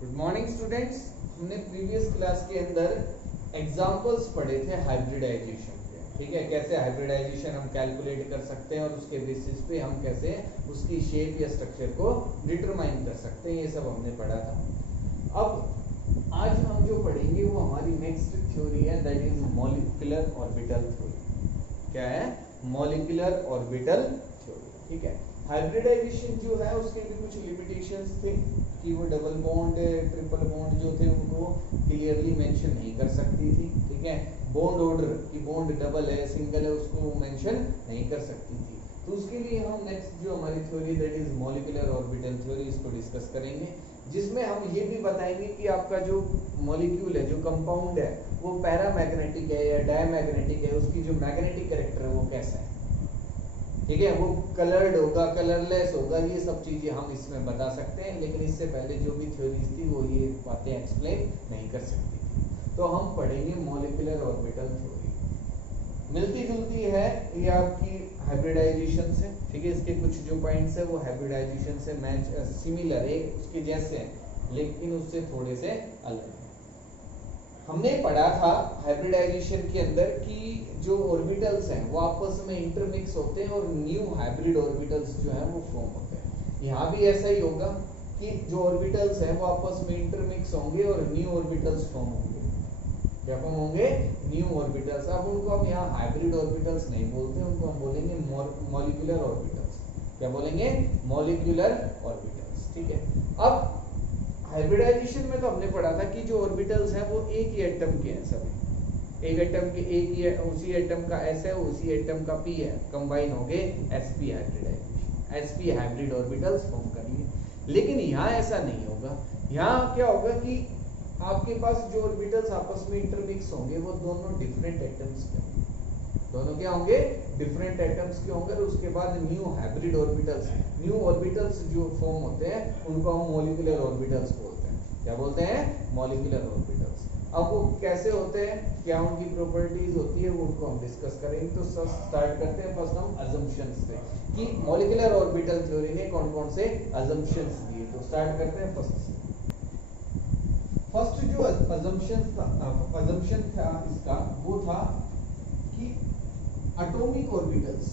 Good morning students. हमने previous class के अंदर एग्जांपल्स पढ़े थे हाइब्रिडाइजेशन के। ठीक है, कैसे हाइब्रिडाइजेशन हम कैलकुलेट कर सकते हैं और उसके बेसिस पे हम कैसे उसकी शेप या स्ट्रक्चर को डिटरमाइन कर सकते हैं, ये सब हमने पढ़ा था। अब आज हम जो पढ़ेंगे वो हमारी नेक्स्ट थ्योरी है, that is molecular orbital theory. क्या है? Molecular orbital theory. ठीक है, हाइब्रिडाइजेशन जो है उसके भी कुछ लिमिटेशंस थे कि वो डबल बॉन्ड ट्रिपल बॉन्ड जो थे उनको क्लियरली मेंशन नहीं कर सकती थी। ठीक है, बॉन्ड ऑर्डर कि बॉन्ड डबल है सिंगल है उसको वो मेंशन नहीं कर सकती थी। तो उसके लिए हम नेक्स्ट जो हमारी theory that is molecular orbital theory, इसको डिस्कस करेंगे, जिसमें हम ये भी बताएंगे कि आपका जो मॉलिक्यूल है, जो कंपाउंड है, वो पैरामैग्नेटिक है या डायमैग्नेटिक है, उसकी जो मैग्नेटिक कैरेक्टर है वो कैसा है। ठीक है, वो कलर्ड होगा, कलरलेस होगा, ये सब चीजें हम इसमें बता सकते हैं, लेकिन इससे पहले जो भी थ्योरीज थी वो ये बातें एक्सप्लेन नहीं कर सकती थी। तो हम पढ़ेंगे मॉलिक्यूलर ऑर्बिटल थ्योरी। मिलती जुलती है ये आपकी हाइब्रिडाइजेशन से। ठीक है, इसके कुछ जो पॉइंट्स है वो हाइब्रिडाइजेशन से मैच सिमिलर है, उसके जैसे हैं, लेकिन उससे थोड़े से अलग है। हमने पढ़ा था हाइब्रिडाइजेशन के अंदर कि जो ऑर्बिटल्स हैं वो आपस में इंटरमिक्स होते हैं और न्यू हाइब्रिड ऑर्बिटल्स जो हैं वो फॉर्म होते हैं। यहाँ भी ऐसा ही होगा कि जो ऑर्बिटल्स हैं वो आपस में इंटरमिक्स होंगे और न्यू ऑर्बिटल्स फॉर्म होंगे। क्या फॉर्म होंगे? New orbitals. अब उनको हम यहाँ हाइब्रिड ऑर्बिटल्स नहीं बोलते, उनको हम बोलेंगे मॉलिक्यूलर ऑर्बिटल्स। क्या बोलेंगे? Molecular orbitals. ठीक है, अब हाइब्रिडाइजेशन में तो हमने पढ़ा था कि जो ऑर्बिटल्स हैं वो एक ही एटम के हैं, सभी एक एटम के, एक ही है, उसी एटम का s है, उसी एटम का p है, कंबाइन हो गए sp hybridization, sp hybrid orbitals form कर लिए। लेकिन यहाँ ऐसा नहीं होगा। यहाँ क्या होगा कि आपके पास जो ऑर्बिटल्स आपस में इंटरमिक्स होंगे वो दोनों डिफरेंट एटम्स के होंगे। दोनों क्या होंगे? डिफरेंट एटम्स के होंगे। और उसके बाद new hybrid orbitals, new orbitals जो फॉर्म होते हैं उनको हम मॉलिक्यूलर ऑर्बिटल्स बोलते हैं। क्या बोलते हैं? Molecular orbitals. अब वो कैसे होते हैं, क्या उनकी प्रॉपर्टीज होती है, वो उनको हम डिस्कस करेंगे। तो स्टार्ट करते हैं फर्स्ट हम अजम्पशंस से कि मॉलिक्यूलर ऑर्बिटल थ्योरी ने कौन कौन से अजम्पशंस दिए। तो स्टार्ट करते हैं फर्स्ट से। फर्स्ट जो अजम्पशन था इसका वो था कि atomic orbitals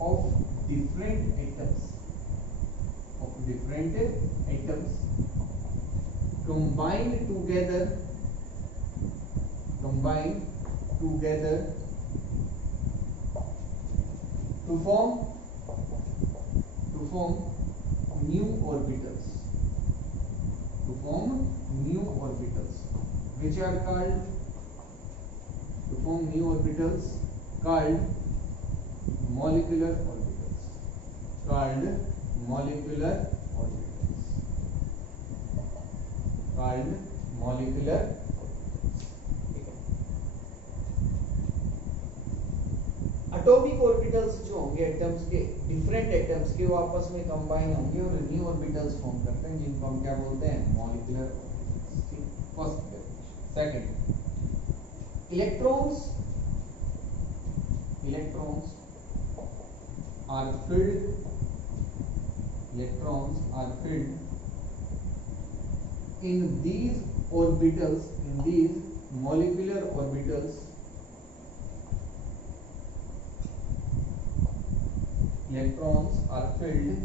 of different atoms combine together to form new orbitals, which are called molecular orbitals, atomic orbitals जो होंगे एटम्स के, डिफरेंट एटम्स के, वो आपस में कंबाइन होंगे और न्यू ऑर्बिटल्स फॉर्म करते हैं, जिनको हम क्या बोलते हैं? Molecular orbitals. ठीक, first definition. Second, electrons are filled in these orbitals, in these molecular orbitals, electrons are filled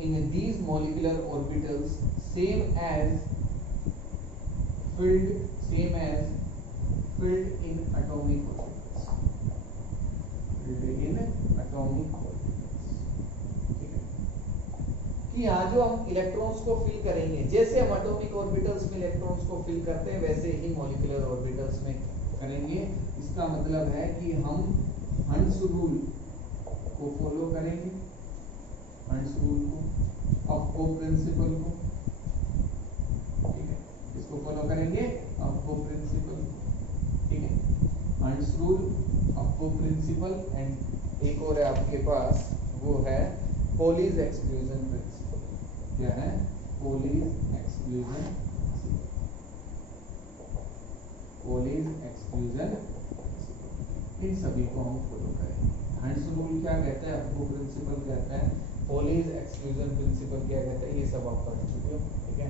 in these molecular orbitals same as filled in atomic orbitals, ठीक है, कि यहाँ जो हम इलेक्ट्रॉन्स को फिल करेंगे, जैसे हम एटॉमिक ऑर्बिटल्स में इलेक्ट्रॉन्स को फिल करते हैं वैसे ही मॉलिक्यूलर ऑर्बिटल्स में करेंगे। इसका मतलब है कि हम हंस रूल को फॉलो करेंगे, हंस रूल को, अफको प्रिंसिपल को। ठीक है, इसको फॉलो करेंगे, अफको प्रिंसिपल। ठीक है, हंस रूल, अफको प्रिंसिपल, एंड एक और है आपके पास, वो है पोलीज एक्सक्लूजन प्रिंसिपल। क्या है? पोलीज एक्सक्लूजन इन सभी को हम फॉलो करेंगे। हंस रूल क्या कहता है, अफको प्रिंसिपल कहता है पॉलीज एक्सक्लूजन प्रिंसिपल क्या कहता है, ये सब आप पढ़ चुके हो, ठीक है।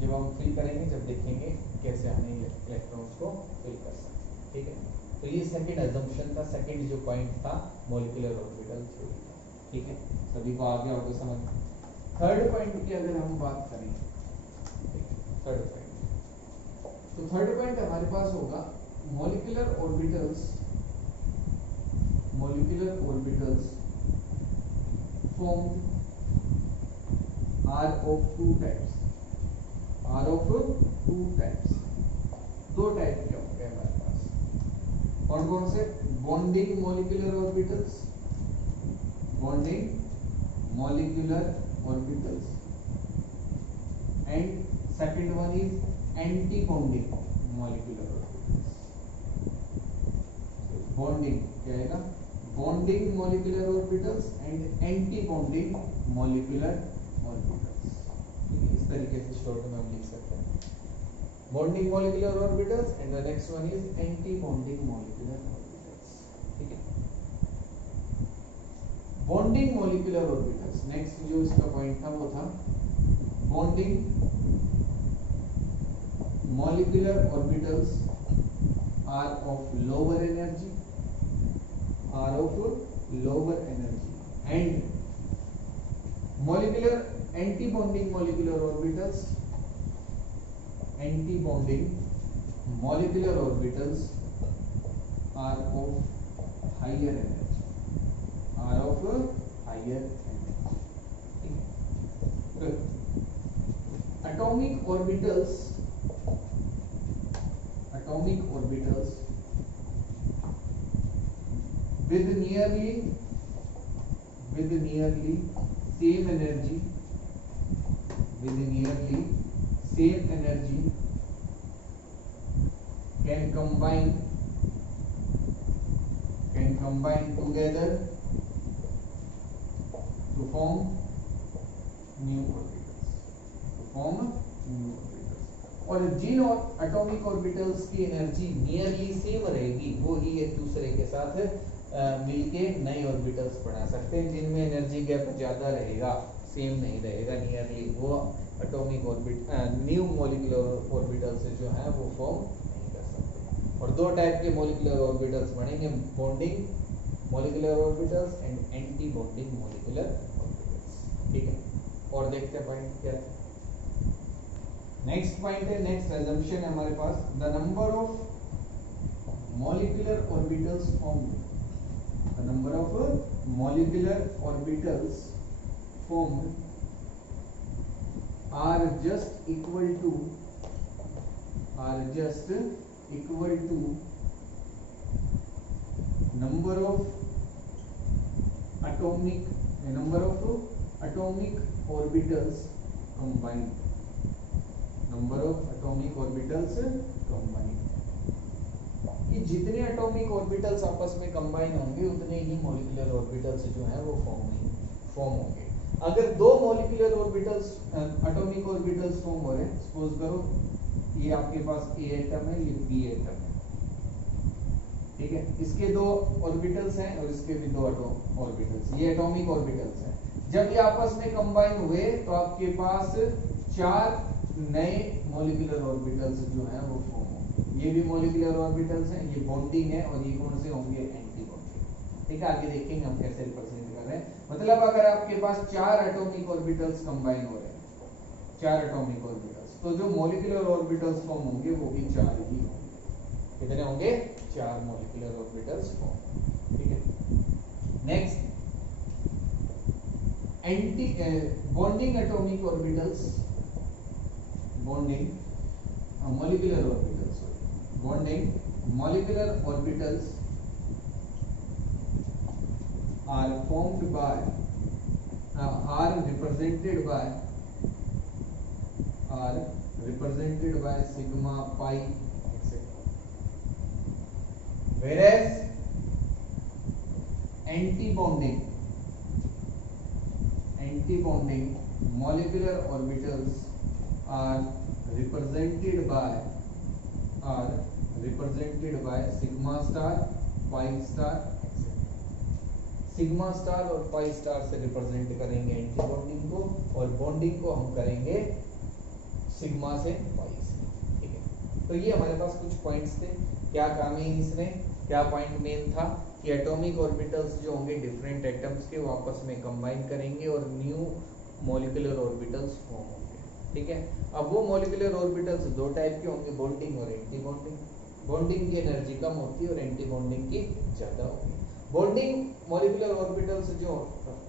जब हम फिल करेंगे, जब देखेंगे कैसे हमें इलेक्ट्रॉन्स को फिल कर सकते हैं, ठीक है। तो ये सेकंड अजम्पशन था, सेकंड जो पॉइंट था मॉलिक्यूलर ऑर्बिटल थ्योरी का, ठीक है। सभी को आ गया होगा समझ। थर्ड पॉइंट की अगर हम बात करें, थर्ड पॉइंट, तो थर्ड पॉइंट हमारे पास होगा molecular orbitals formed are of two types, दो टाइप के होंगे हमारे पास। कौन कौन से? Bonding molecular orbitals and second one is anti bonding molecular orbitals. Bonding क्या है ना, bonding molecular orbitals and anti bonding molecular orbitals, इस तरीके से शॉर्ट में हम लिख सकते हैं। Bonding molecular orbitals and the next one is anti bonding molecular orbitals, ठीक है। बॉन्डिंग मॉलिक्यूलर ऑर्बिटल्स, नेक्स्ट जो इसका पॉइंट था वो था bonding molecular orbitals are of lower energy and molecular anti-bonding molecular orbitals are of higher energy, atomic orbitals with nearly same energy can combine together to form new orbitals, और जिन atomic orbitals की energy nearly same रहेगी वो ही एक दूसरे के साथ मिलके नए ऑर्बिटल्स बना सकते हैं। जिनमें एनर्जी गैप ज्यादा रहेगा, सेम नहीं रहेगा नियरली, वो atomic orbit new molecular orbitals जो है वो फॉर्म नहीं कर सकते। और दो टाइप के मॉलिक्यूलर ऑर्बिटल्स बनेंगे, bonding molecular orbitals and anti bonding molecular orbitals, ठीक है। और देखते हैं पॉइंट क्या है। नेक्स्ट पॉइंट है, नेक्स्ट assumption है हमारे पास, the number of molecular orbitals formed, the number of molecular orbitals formed are just equal to number of atomic orbitals combined, कि जितने एटॉमिक ऑर्बिटल्स आपस में कंबाइन होंगे उतने ही मॉलिक्यूलर ऑर्बिटल्स जो हैं वो फॉर्म होंगे। अगर दो molecular orbitals atomic orbitals form हो रहे हैं, सपोज करो ये आपके पास ए एटम है, ये बी एटम है, ठीक है। इसके दो ऑर्बिटल्स हैं और इसके भी दो ऑर्बिटल्स, ये एटॉमिक ऑर्बिटल्स हैं। जब ये आपस में कंबाइन हुए तो आपके पास 4 नए मॉलिक्यूलर ऑर्बिटल्स जो हैं वो फॉर्म होंगे। ये भी मॉलिक्यूलर ऑर्बिटल्स हैं, ये बॉन्डिंग है, और ये कौन से होंगे? एंटी बॉन्डिंग, ठीक है। आगे देखेंगे हम कैसे रिप्रेजेंट कर रहे हैं। मतलब अगर आपके पास 4 एटॉमिक ऑर्बिटल्स कंबाइन हो रहे हैं, 4 एटॉमिक ऑर्बिटल्स, तो जो मॉलिक्यूलर ऑर्बिटल्स फॉर्म होंगे वो भी 4 ही होंगे। कितने होंगे? 4 मॉलिक्यूलर ऑर्बिटल्स फॉर्म, ठीक है। Next, anti bonding atomic orbitals, molecular orbitals are formed by are represented by sigma, pi, etc. Whereas anti-bonding molecular orbitals are represented by sigma star, pi star, etc. Sigma star और pi star से represent करेंगे anti bonding को, और bonding को हम करेंगे sigma से पाई से। ठीक है, तो ये हमारे पास कुछ पॉइंट्स थे। क्या काम है इसमें, क्या पॉइंट मेन था कि एटॉमिक ऑर्बिटल्स जो होंगे डिफरेंट एटम्स के, वो आपस में कंबाइन करेंगे और न्यू मॉलिक्यूलर ऑर्बिटल्स फॉर्म होंगे। ठीक है, अब वो मॉलिक्यूलर ऑर्बिटल्स दो टाइप के होंगे, बॉन्डिंग और एंटी बॉन्डिंग। बॉन्डिंग की एनर्जी कम होती है और एंटी बॉन्डिंग की ज्यादा होगी। बॉन्डिंग मॉलिक्यूलर ऑर्बिटल्स जो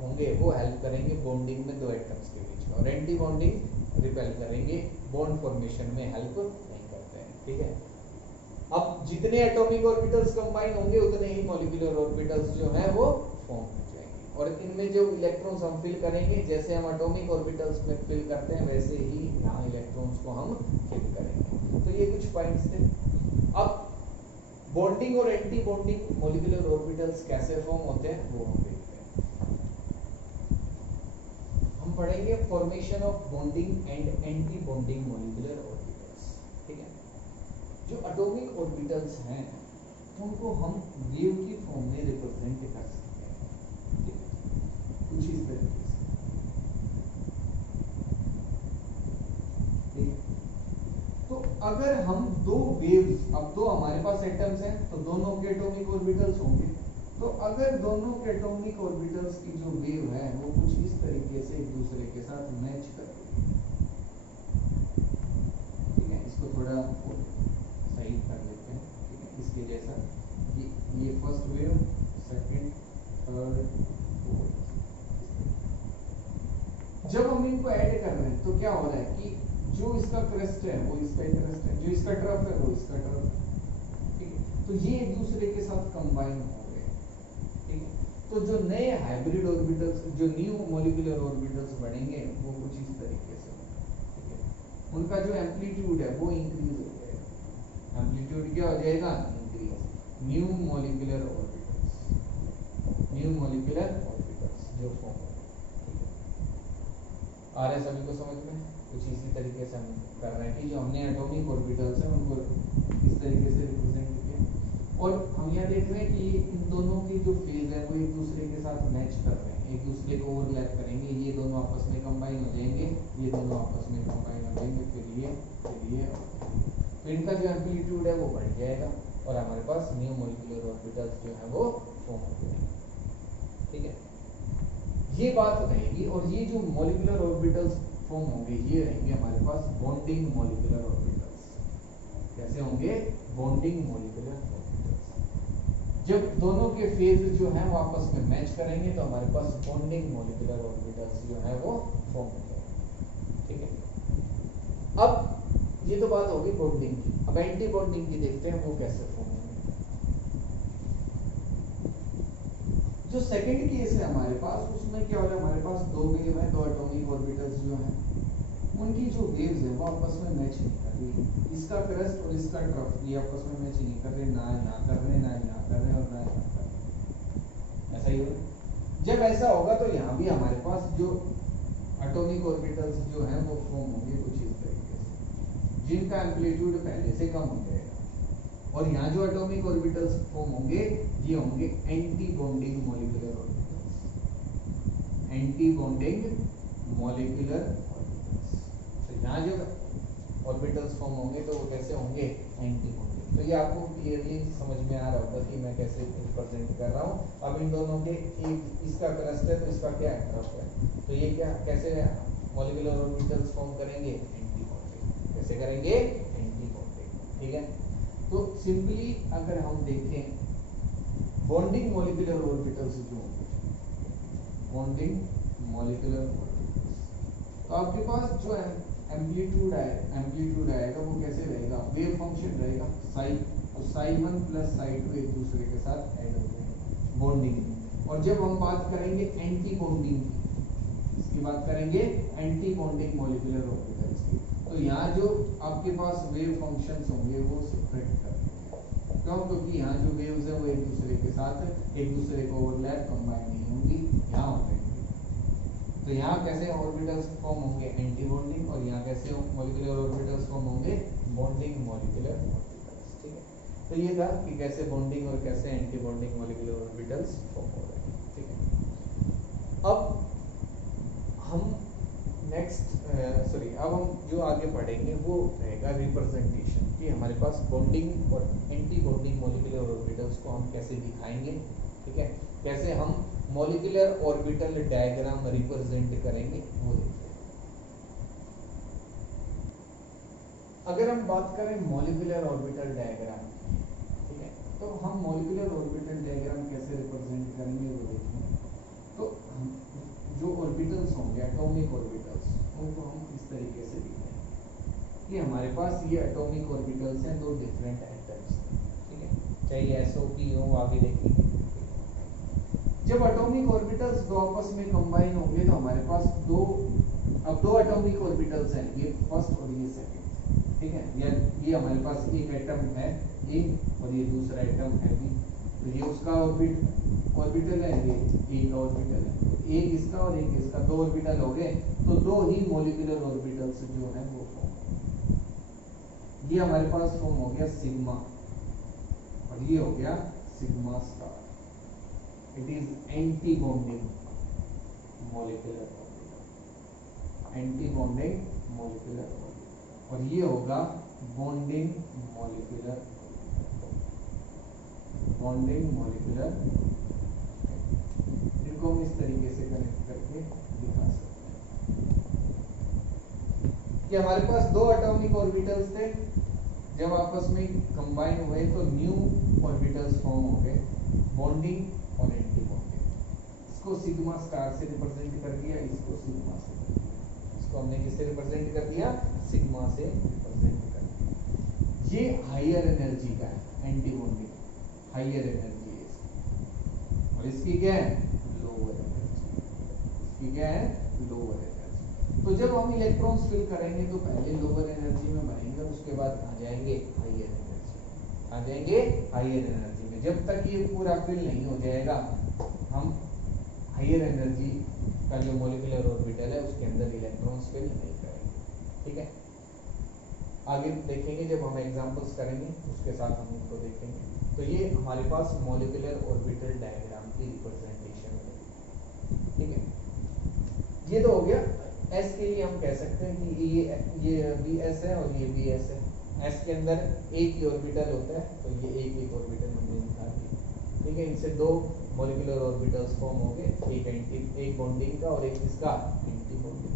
होंगे वो हेल्प करेंगे बॉन्डिंग में दो एटम्स के बीच में, और एंटी बॉन्डिंग रिपेल करेंगे, बॉन्ड फॉर्मेशन में हेल्प नहीं करते हैं। ठीक है, अब जितने एटॉमिक ऑर्बिटल्स कंबाइन होंगे उतने ही मॉलिक्यूलर ऑर्बिटल्स जो है वो फॉर्म हो जाएंगे, और इनमें जो इलेक्ट्रॉन्स हम फिल करेंगे, जैसे हम एटॉमिक ऑर्बिटल्स में फिल करते हैं वैसे ही यहाँ इलेक्ट्रॉन्स को हम फिल करेंगे। तो ये कुछ पॉइंट्स थे। अब बॉन्डिंग और एंटी बॉन्डिंग मॉलिक्यूलर ऑर्बिटल्स कैसे फॉर्म होते हैं वो हम देखते हैं। हम पढ़ेंगे formation of bonding and anti bonding molecular orbitals. ठीक है, जो एटॉमिक ऑर्बिटल्स हैं उनको हम वेव की फॉर्म में रिप्रेजेंट कर सकते हैं, कुछ इस तरीके से। ठीक है, तो अगर हम दो वेव्स, अब दो हमारे पास एटम्स हैं तो दोनों के एटॉमिक ऑर्बिटल्स होंगे, तो अगर दोनों के एटॉमिक ऑर्बिटल्स की जो वेव है वो कुछ इस तरीके से एक दूसरे के साथ मैच करेगी। ठीक है, इसको थोड़ा सही कर लेते हैं। ठीक है, इसके जैसा ये first wave, second, third, fourth. जब हम इनको ऐड कर रहे हैं तो क्या हो रहा है कि जो इसका क्रस्ट है वो इसका क्रस्ट है, जो इसका ट्रफ है वो इसका ट्रफ है। ठीक है, तो ये एक दूसरे के साथ कंबाइन हो गए। ठीक है, तो जो नए हाइब्रिड ऑर्बिटल्स, जो न्यू मॉलिक्यूलर ऑर्बिटल्स बनेंगे वो कुछ इस तरीके से। ठीक है, उनका जो एम्पलीट्यूड है वो इंक्रीज हो जाएगा। एम्पलीट्यूड क्या हो जाएगा, increase. New molecular orbitals, new molecular orbitals जो फॉर्म हो। ठीक है, आ रहा है सभी को समझ में? कुछ इसी तरीके से हम कर रहे हैं कि जो हमने एटॉमिक ऑर्बिटल्स हैं उनको इस तरीके से रिप्रेजेंट किया, और हम यह देख रहे हैं कि इन दोनों की जो फेज है वो एक दूसरे के साथ मैच कर रहे हैं, एक दूसरे को ओवरलैप करेंगे, ये दोनों आपस में कंबाइन हो जाएंगे, ये दोनों आपस में कंबाइन हो जाएंगे, फिर ये तो इनका जो एम्पलीट्यूड है वो बढ़ जाएगा और हमारे पास न्यू मॉलिक्यूलर ऑर्बिटल्स जो है वो फॉर्म हो जाएंगे। ठीक है, ये बात रहेगी, और ये जो मॉलिक्यूलर ऑर्बिटल्स फॉर्म होंगे ये रहेंगे हमारे पास बॉन्डिंग मॉलिक्यूलर ऑर्बिटल्स। कैसे होंगे, बॉन्डिंग मॉलिक्यूलर ऑर्बिटल्स। जब दोनों के फेज जो है वो आपस में मैच करेंगे तो हमारे पास बॉन्डिंग मॉलिक्यूलर ऑर्बिटल्स जो है वो फॉर्म हो जाएंगे। ठीक है, अब ये तो बात होगी बॉन्डिंग की। अब एंटी बॉन्डिंग की देखते हैं वो कैसे फॉर्म होंगे। जो सेकंड केस है हमारे पास, उसमें क्या हो रहा है, हमारे पास दो वेव है, दो एटॉमिक ऑर्बिटल्स जो हैं उनकी जो वेव्स है वो आपस में मैच नहीं कर रही। इसका क्रस्ट और इसका ट्रफ ये आपस में मैच नहीं कर रहे, ना यहाँ कर रहे, ना यहाँ कर रहे और ना यहाँ कर रहे। ऐसा ही होगा। जब ऐसा होगा तो यहाँ भी हमारे पास जो एटॉमिक ऑर्बिटल्स जो हैं वो फॉर्म होंगे कुछ इस तरीके से, जिनका एम्पलीट्यूड पहले से कम हो जाएगा, और यहाँ जो एटॉमिक ऑर्बिटल्स फॉर्म होंगे ये होंगे anti bonding molecular orbitals, anti bonding molecular orbitals. तो यहाँ जो ऑर्बिटल्स फॉर्म होंगे तो वो कैसे होंगे, एंटी बॉन्डिंग। तो ये आपको क्लियरली समझ में आ रहा होगा कि मैं कैसे रिप्रेजेंट कर रहा हूँ। अब इन दोनों के एक इसका क्रस्ट है तो इसका क्या ट्रफ है, तो ये क्या कैसे मॉलिक्यूलर ऑर्बिटल्स फॉर्म करेंगे, एंटी बॉन्डिंग। कैसे करेंगे, एंटी बॉन्डिंग। ठीक है, तो सिंपली अगर हम देखें बॉन्डिंग मॉलिक्यूलर ऑर्बिटल्स जो होंगे, बॉन्डिंग मॉलिक्यूलर ऑर्बिटल्स, तो आपके पास जो एम्पलीट्यूड आएगा वो कैसे रहेगा, वेव फंक्शन रहेगा साई, तो साई1 प्लस साई2 एक दूसरे के साथ ऐड हो जाएंगे बॉन्डिंग में। और जब हम बात करेंगे एंटी बॉन्डिंग की, इसकी बात करेंगे एंटी बॉन्डिंग मॉलिक्यूलर ऑर्बिटल्स की, तो यहाँ जो आपके पास वेव फंक्शंस होंगे वो सेपरेट कर देंगे। क्यों, क्योंकि यहाँ जो वेव्स है वो एक दूसरे के साथ एक दूसरे को ओवरलैप कंबाइन नहीं होंगी, यहाँ हो जाएंगे। तो यहाँ कैसे ऑर्बिटल्स फॉर्म होंगे, एंटी बॉन्डिंग, और यहाँ कैसे मॉलिक्यूलर ऑर्बिटल्स फॉर्म होंगे, बॉन्डिंग मॉलिक्यूलर ऑर्बिटल्स। ठीक है, तो ये था कि कैसे बॉन्डिंग और कैसे anti bonding molecular orbitals form हो रहे हैं। ठीक है। अब हम अब हम जो आगे पढ़ेंगे वो रहेगा रिप्रेजेंटेशन, कि हमारे पास बॉन्डिंग और एंटी बॉन्डिंग मॉलिक्यूलर ऑर्बिटल्स को हम कैसे दिखाएंगे, ठीक है, कैसे हम मॉलिक्यूलर ऑर्बिटल डायग्राम रिप्रेजेंट करेंगे वो देखते हैं। अगर हम बात करें मॉलिक्यूलर ऑर्बिटल डायग्राम, ठीक है, तो हम मॉलिक्यूलर ऑर्बिटल डायग्राम कैसे रिप्रेजेंट करेंगे वो देखेंगे। तो जो ऑर्बिटल्स होंगे एटॉमिक ऑर्बिटल्स, उनको हम इस तरीके से लिखेंगे कि हमारे पास ये एटॉमिक ऑर्बिटल्स हैं दो डिफरेंट एटम्स, ठीक है, चाहे एसओपी हो, आगे देखेंगे। जब एटॉमिक ऑर्बिटल्स दो आपस में कंबाइन होंगे तो हमारे पास दो एटॉमिक ऑर्बिटल्स हैं, ये फर्स्ट और ये सेकंड, ठीक है, ये हमारे पास एक एटम है ए और ये दूसरा एटम है बी, तो ये उसका ऑर्बिटल है, ये ए का ऑर्बिटल है, एक इसका और एक इसका, दो ऑर्बिटल हो गए, तो दो ही मॉलिक्यूलर ऑर्बिटल्स जो है वो फॉर्म, ये हमारे पास फॉर्म हो गया सिग्मा और ये हो गया sigma star. It is anti bonding molecular orbital, anti bonding molecular orbital, और ये होगा बॉन्डिंग मॉलिक्यूलर, बॉन्डिंग मॉलिक्यूलर। इनको हम इस तरीके से कनेक्ट करके दिखा सकते हैं कि हमारे पास दो एटॉमिक ऑर्बिटल्स थे, जब आपस में कंबाइन हुए तो न्यू ऑर्बिटल्स फॉर्म हो गए, बॉन्डिंग और एंटी बॉन्डिंग। इसको सिग्मा स्टार से रिप्रेजेंट कर दिया, इसको सिग्मा से, इसको हमने किससे रिप्रेजेंट कर दिया, सिग्मा से रिप्रेजेंट कर दिया। ये हायर एनर्जी का है एंटी बॉन्डिंग, हायर एनर्जी है, और इसकी क्या है, लोअर एनर्जी, इसकी क्या है, लोअर एनर्जी। तो जब हम इलेक्ट्रॉन्स फिल करेंगे तो पहले लोअर एनर्जी में बनेंगे, उसके बाद आ जाएंगे हायर एनर्जी, आ जाएंगे हायर एनर्जी में। जब तक ये पूरा फिल नहीं हो जाएगा हम हायर एनर्जी का जो मॉलिक्यूलर ऑर्बिटल है उसके अंदर इलेक्ट्रॉन्स फिल नहीं करेंगे, ठीक है। आगे देखेंगे जब हम एग्जांपल्स करेंगे उसके साथ हम इनको देखेंगे। तो ये हमारे पास मॉलिक्यूलर ऑर्बिटल डायग्राम की रिप्रेजेंटेशन है, ठीक है। ये तो हो गया। एस के लिए हम कह सकते हैं कि ये बी एस है और ये बी एस है। एस के अंदर एक ही ऑर्बिटल होता है, तो ये एक ऑर्बिटल हमने दिखा दिया, ठीक है। इनसे दो मॉलिक्यूलर ऑर्बिटल्स फॉर्म हो गए, एक बॉन्डिंग का और एक इसका एंटी बॉन्डिंग।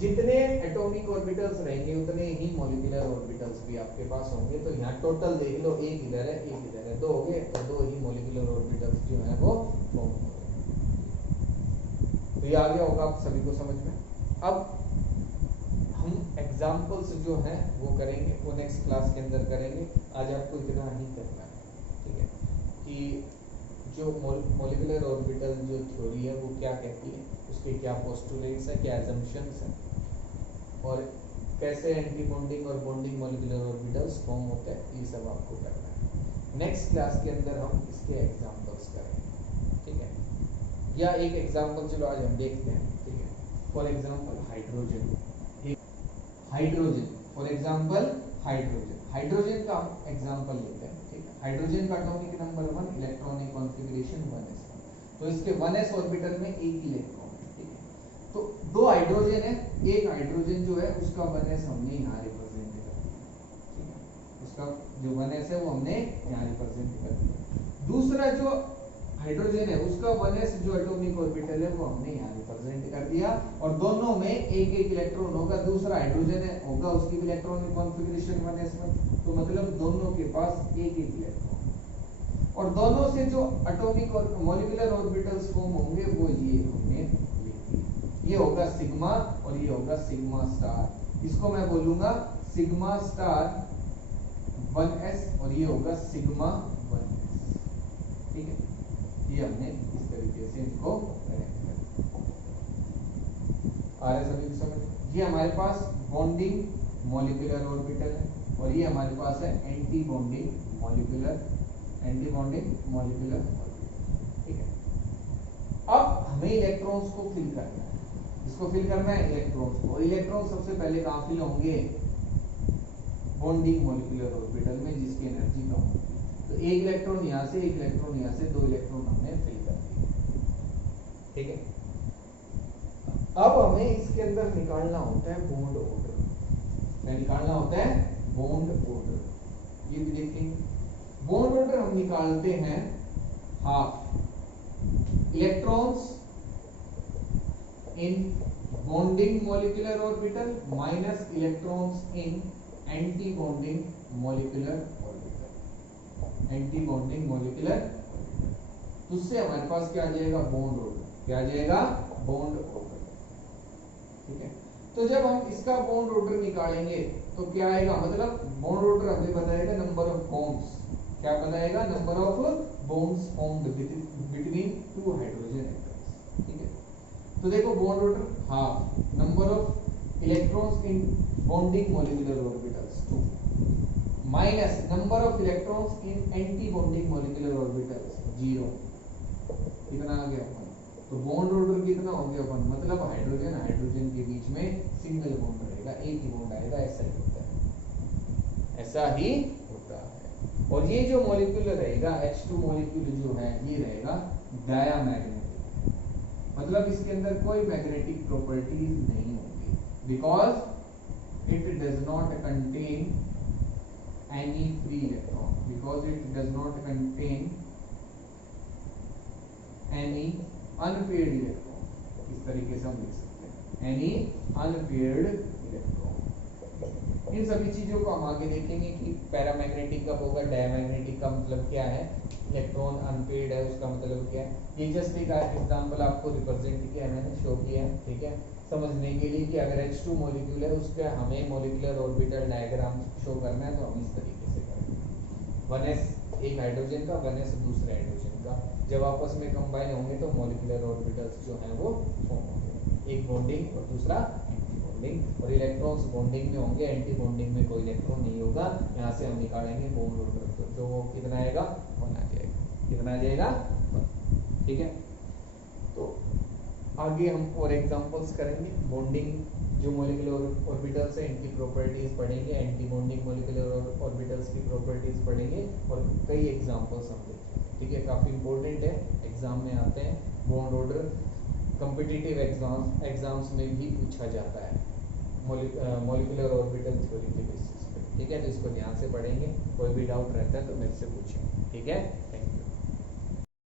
जितने एटॉमिक ऑर्बिटल्स रहेंगे उतने ही मॉलिक्यूलर ऑर्बिटल्स भी आपके पास होंगे। तो यहाँ टोटल देख लो, एक इधर है एक इधर है, दो हो गए, तो दो ही मॉलिक्यूलर ऑर्बिटल्स जो है वो फॉर्म हो गए। तो ये आ गया होगा आप सभी को समझ में। अब हम एग्जाम्पल्स जो हैं वो करेंगे, वो नेक्स्ट क्लास के अंदर करेंगे। आज आपको इतना ही करना है, ठीक है, कि जो मॉलिक्यूलर ऑर्बिटल जो थ्योरी है वो क्या कहती है, उसके क्या पोस्टुलेट्स है, क्या एजम्पशंस है, और कैसे एंटी बॉन्डिंग और बॉन्डिंग मॉलिक्यूलर ऑर्बिटल्स फॉर्म होते हैं, ये सब आपको करना है। नेक्स्ट क्लास के अंदर हम इसके एग्जाम्पल्स करेंगे, ठीक है। या एक एग्जाम्पल चलो आज हम देखते हैं, ठीक है। For example hydrogen, hydrogen for example hydrogen का हम एग्जाम्पल लेते हैं, ठीक है। हाइड्रोजन का atomic number 1, electronic configuration 1s, तो इसके 1s ऑर्बिटल में एक इलेक्ट्रॉन है, ठीक है। तो दो हाइड्रोजन है, एक हाइड्रोजन जो है उसका 1s हमने यहाँ रिप्रेजेंट कर दिया, ठीक है। उसका जो 1s है वो हमने यहाँ रिप्रेजेंट कर दिया। दूसरा जो हाइड्रोजन है उसका 1s जो एटॉमिक ऑर्बिटल है वो हमने यहाँ रिप्रेजेंट कर दिया, और दोनों में एक एक इलेक्ट्रॉन होगा। दूसरा हाइड्रोजन है होगा उसकी इलेक्ट्रॉनिक कॉन्फ़िगरेशन 1s में, तो मतलब दोनों के पास एक एक इलेक्ट्रॉन, और दोनों से जो एटॉमिक और मॉलिक्यूलर ऑर्बिटल्स फॉर्म होंगे वो ये हमने लिख, ये होगा सिग्मा और ये होगा सिग्मा स्टार। इसको मैं बोलूंगा सिग्मा स्टार 1s और ये होगा सिग्मा 1s, ठीक है। ये हमने इस तरीके से इनको कनेक्ट कर आ रहा है सभी को समझ। ये हमारे पास बॉन्डिंग मॉलिक्यूलर ऑर्बिटल है और ये हमारे पास है एंटी बॉन्डिंग मॉलिक्यूलर ऑर्बिटल, ठीक है। अब हमें इलेक्ट्रॉन्स को फिल करना है, इसको फिल करना है इलेक्ट्रॉन्स को, और इलेक्ट्रॉन सबसे पहले कहाँ फिल होंगे, बॉन्डिंग मॉलिक्यूलर ऑर्बिटल में, जिसकी एनर्जी कम होगी। तो एक इलेक्ट्रॉन यहाँ से, एक इलेक्ट्रॉन यहाँ से, दो इलेक्ट्रॉन हमने फिल कर दिए, ठीक है। अब हमें इसके अंदर निकालना होता है बॉन्ड ऑर्डर। क्या निकालना होता है? Bond order. ये भी देखेंगे। बॉन्ड ऑर्डर हम निकालते हैं half electrons in bonding molecular orbital minus electrons in anti bonding molecular orbital. Anti bonding molecular तो उससे हमारे पास क्या आ जाएगा? Bond order. क्या आ जाएगा? Bond order. ठीक है, तो जब हम इसका बॉन्ड ऑर्डर निकालेंगे तो क्या आएगा? मतलब बॉन्ड ऑर्डर हमें बताएगा नंबर ऑफ बॉन्ड्स। क्या बताएगा? Number of bonds formed between two hydrogen atoms. ठीक है, तो देखो bond order half, number of electrons in bonding molecular orbitals 2 minus number of electrons in anti bonding molecular orbitals 0। कितना आ गया अपन? तो बॉन्ड ऑर्डर कितना हो गया अपन? मतलब हाइड्रोजन हाइड्रोजन के बीच में सिंगल बॉन्ड रहेगा, एक ही बॉन्ड आएगा। ऐसा ही होता है, ऐसा ही होता है। और ये जो मॉलिक्यूल रहेगा H2 मॉलिक्यूल जो है ये रहेगा डायामैग्नेटिक, मतलब इसके अंदर कोई मैग्नेटिक प्रॉपर्टीज नहीं होगी, because it does not contain any free electron, because it does not contain any unpaired electron. इस तरीके से हम लिख सकते हैं, एनी अनपेयर्ड इलेक्ट्रॉन। इन सभी चीजों को हम आगे देखेंगे कि पैरामैग्नेटिक कब होगा, डायमैग्नेटिक का मतलब क्या है, इलेक्ट्रॉन अनपेयर्ड है उसका मतलब क्या है। ये जस्ट एक एग्जांपल आपको रिप्रेजेंट किया है, मैंने शो किया है। ठीक है, समझने के लिए कि अगर H2 मॉलिक्यूल है उसका हमें मॉलिक्यूलर ऑर्बिटल डायग्राम शो करना है तो हम इस तरीके से करेंगे। 1s एक हाइड्रोजन का, 1s दूसरे हाइड्रोजन का, जब आपस में कंबाइन होंगे तो मॉलिक्यूलर ऑर्बिटल्स जो हैं वो फॉर्म होंगे, एक बॉन्डिंग और दूसरा एंटी बॉन्डिंग। और इलेक्ट्रॉन्स बॉन्डिंग में होंगे, एंटी बॉन्डिंग में कोई इलेक्ट्रॉन नहीं होगा। यहाँ से हम निकालेंगे बॉन्ड ऑर्डर, तो जो वो कितना आएगा? 1 आ जाएगा। कितना आ जाएगा? 1। ठीक है, तो आगे हम और एग्जांपल्स करेंगे। बॉन्डिंग जो मॉलिक्यूलर ऑर्बिटल्स है इनकी प्रॉपर्टीज पढ़ेंगे, एंटी बॉन्डिंग मॉलिक्यूलर ऑर्बिटल्स की प्रॉपर्टीज पढ़ेंगे और कई एग्जांपल्स हम देखेंगे। ठीक है, काफी इंपॉर्टेंट है, एग्जाम में आते हैं। बॉन्ड ऑर्डर कॉम्पिटिटिव एग्जाम्स में भी पूछा जाता है मॉलिक्यूलर ऑर्बिटल थ्योरी के बेसिस पे। ठीक है, तो इसको ध्यान से पढ़ेंगे, कोई भी डाउट रहता है तो मेरे से पूछेंगे। ठीक है, थैंक यू।